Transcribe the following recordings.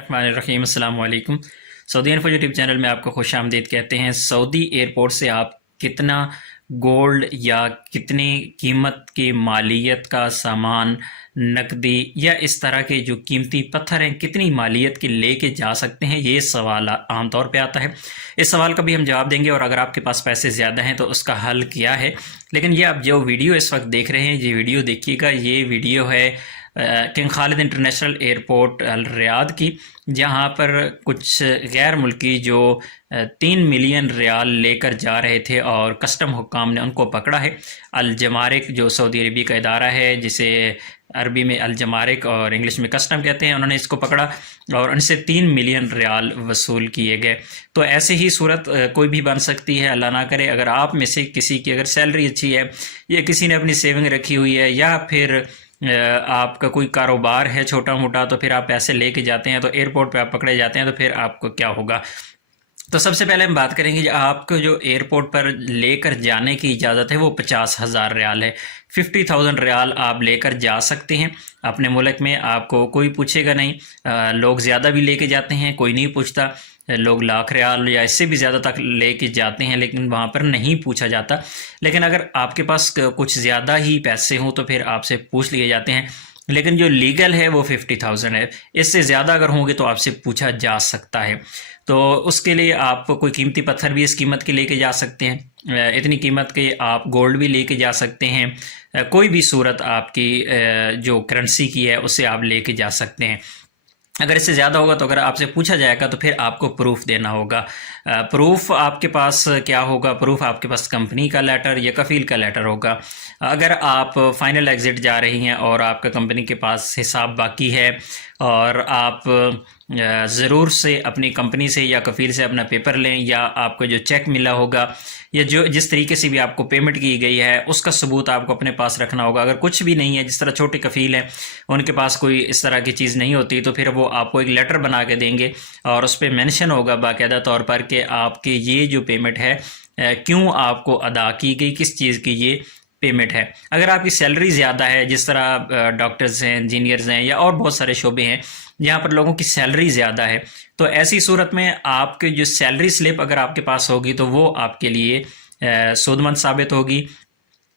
الرحمن الرحیم، السلام علیکم۔ سعودی انفو یوٹیوب چینل میں آپ کو خوش آمدید کہتے ہیں۔ سعودی ایئرپورٹ سے آپ کتنا گولڈ یا کتنی قیمت کی مالیت کا سامان، نقدی یا اس طرح کے جو قیمتی پتھر ہیں کتنی مالیت کے لے کے جا سکتے ہیں، یہ سوال عام طور پہ آتا ہے۔ اس سوال کا بھی ہم جواب دیں گے، اور اگر آپ کے پاس پیسے زیادہ ہیں تو اس کا حل کیا ہے۔ لیکن یہ آپ جو ویڈیو اس وقت دیکھ رہے ہیں، یہ ویڈیو دیکھیے گا، یہ ویڈیو ہے کنگ خالد انٹرنیشنل ایئرپورٹ الریاض کی، جہاں پر کچھ غیر ملکی جو 3 ملین ریال لے کر جا رہے تھے اور کسٹم حکام نے ان کو پکڑا ہے۔ الجمارک جو سعودی عربی کا ادارہ ہے، جسے عربی میں الجمارک اور انگلش میں کسٹم کہتے ہیں، انہوں نے اس کو پکڑا اور ان سے 3 ملین ریال وصول کیے گئے۔ تو ایسے ہی صورت کوئی بھی بن سکتی ہے، اللہ نہ کرے اگر آپ میں سے کسی کی اگر سیلری اچھی ہے، یا کسی نے اپنی سیونگ رکھی ہوئی ہے، یا پھر آپ کا کوئی کاروبار ہے چھوٹا موٹا، تو پھر آپ پیسے لے کے جاتے ہیں تو ایئرپورٹ پہ آپ پکڑے جاتے ہیں، تو پھر آپ کو کیا ہوگا۔ تو سب سے پہلے ہم بات کریں گے، آپ کو جو ایئرپورٹ پر لے کر جانے کی اجازت ہے وہ 50,000 ریال ہے۔ 50,000 ریال آپ لے کر جا سکتے ہیں اپنے ملک میں، آپ کو کوئی پوچھے گا نہیں۔ لوگ زیادہ بھی لے کے جاتے ہیں، کوئی نہیں پوچھتا، لوگ لاکھ ریال یا اس سے بھی زیادہ تک لے کے جاتے ہیں، لیکن وہاں پر نہیں پوچھا جاتا۔ لیکن اگر آپ کے پاس کچھ زیادہ ہی پیسے ہوں تو پھر آپ سے پوچھ لیے جاتے ہیں، لیکن جو لیگل ہے وہ 50,000 ہے۔ اس سے زیادہ اگر ہوں گے تو آپ سے پوچھا جا سکتا ہے۔ تو اس کے لیے آپ کوئی قیمتی پتھر بھی اس قیمت کے لے کے جا سکتے ہیں، اتنی قیمت کے آپ گولڈ بھی لے کے جا سکتے ہیں، کوئی بھی صورت آپ کی جو کرنسی کی ہے اسے آپ لے کے جا سکتے ہیں۔ اگر اس سے زیادہ ہوگا تو اگر آپ سے پوچھا جائے گا تو پھر آپ کو پروف دینا ہوگا۔ پروف آپ کے پاس کیا ہوگا؟ پروف آپ کے پاس کمپنی کا لیٹر یا کفیل کا لیٹر ہوگا۔ اگر آپ فائنل ایگزٹ جا رہی ہیں اور آپ کا کمپنی کے پاس حساب باقی ہے، اور آپ ضرور سے اپنی کمپنی سے یا کفیل سے اپنا پیپر لیں، یا آپ کو جو چیک ملا ہوگا یا جو جس طریقے سے بھی آپ کو پیمنٹ کی گئی ہے اس کا ثبوت آپ کو اپنے پاس رکھنا ہوگا۔ اگر کچھ بھی نہیں ہے، جس طرح چھوٹے کفیل ہیں ان کے پاس کوئی اس طرح کی چیز نہیں ہوتی، تو پھر وہ آپ کو ایک لیٹر بنا کے دیں گے، اور اس پہ مینشن ہوگا باقاعدہ طور پر کہ آپ کی یہ جو پیمنٹ ہے کیوں آپ کو ادا کی گئی، کس چیز کی یہ پیمنٹ ہے۔ اگر آپ کی سیلری زیادہ ہے، جس طرح ڈاکٹرز ہیں، انجینئرز ہیں، یا اور بہت سارے شعبے ہیں جہاں پر لوگوں کی سیلری زیادہ ہے، تو ایسی صورت میں آپ کے جو سیلری سلپ اگر آپ کے پاس ہوگی تو وہ آپ کے لیے سود مند ثابت ہوگی۔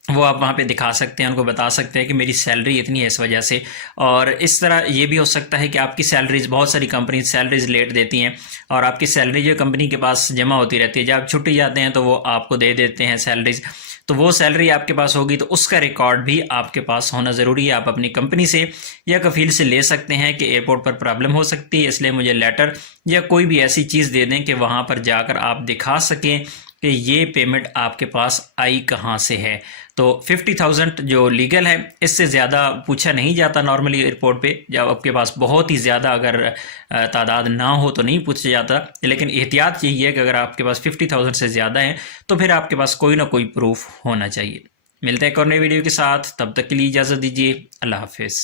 وہ آپ وہاں پہ دکھا سکتے ہیں، ان کو بتا سکتے ہیں کہ میری سیلری اتنی ہے اس وجہ سے۔ اور اس طرح یہ بھی ہو سکتا ہے کہ آپ کی سیلریز، بہت ساری کمپنیز سیلریز لیٹ دیتی ہیں، اور آپ کی سیلری جو کمپنی کے پاس جمع ہوتی رہتی ہے، جب آپ چھٹی جاتے ہیں تو وہ آپ کو دے دیتے ہیں سیلریز، تو وہ سیلری آپ کے پاس ہوگی تو اس کا ریکارڈ بھی آپ کے پاس ہونا ضروری ہے۔ آپ اپنی کمپنی سے یا کفیل سے لے سکتے ہیں کہ ایئرپورٹ پر پرابلم ہو سکتی ہے، اس لیے مجھے لیٹر یا کوئی بھی ایسی چیز دے دیں کہ وہاں پر جا کر آپ دکھا سکیں کہ یہ پیمنٹ آپ کے پاس آئی کہاں سے ہے۔ تو 50,000 جو لیگل ہے، اس سے زیادہ پوچھا نہیں جاتا نارملی ایئرپورٹ پہ۔ جب آپ کے پاس بہت ہی زیادہ اگر تعداد نہ ہو تو نہیں پوچھا جاتا، لیکن احتیاط یہی ہے کہ اگر آپ کے پاس 50,000 سے زیادہ ہیں تو پھر آپ کے پاس کوئی نہ کوئی پروف ہونا چاہیے۔ ملتے ہیں ایک اور نئی ویڈیو کے ساتھ، تب تک کے لیے اجازت دیجیے، اللہ حافظ۔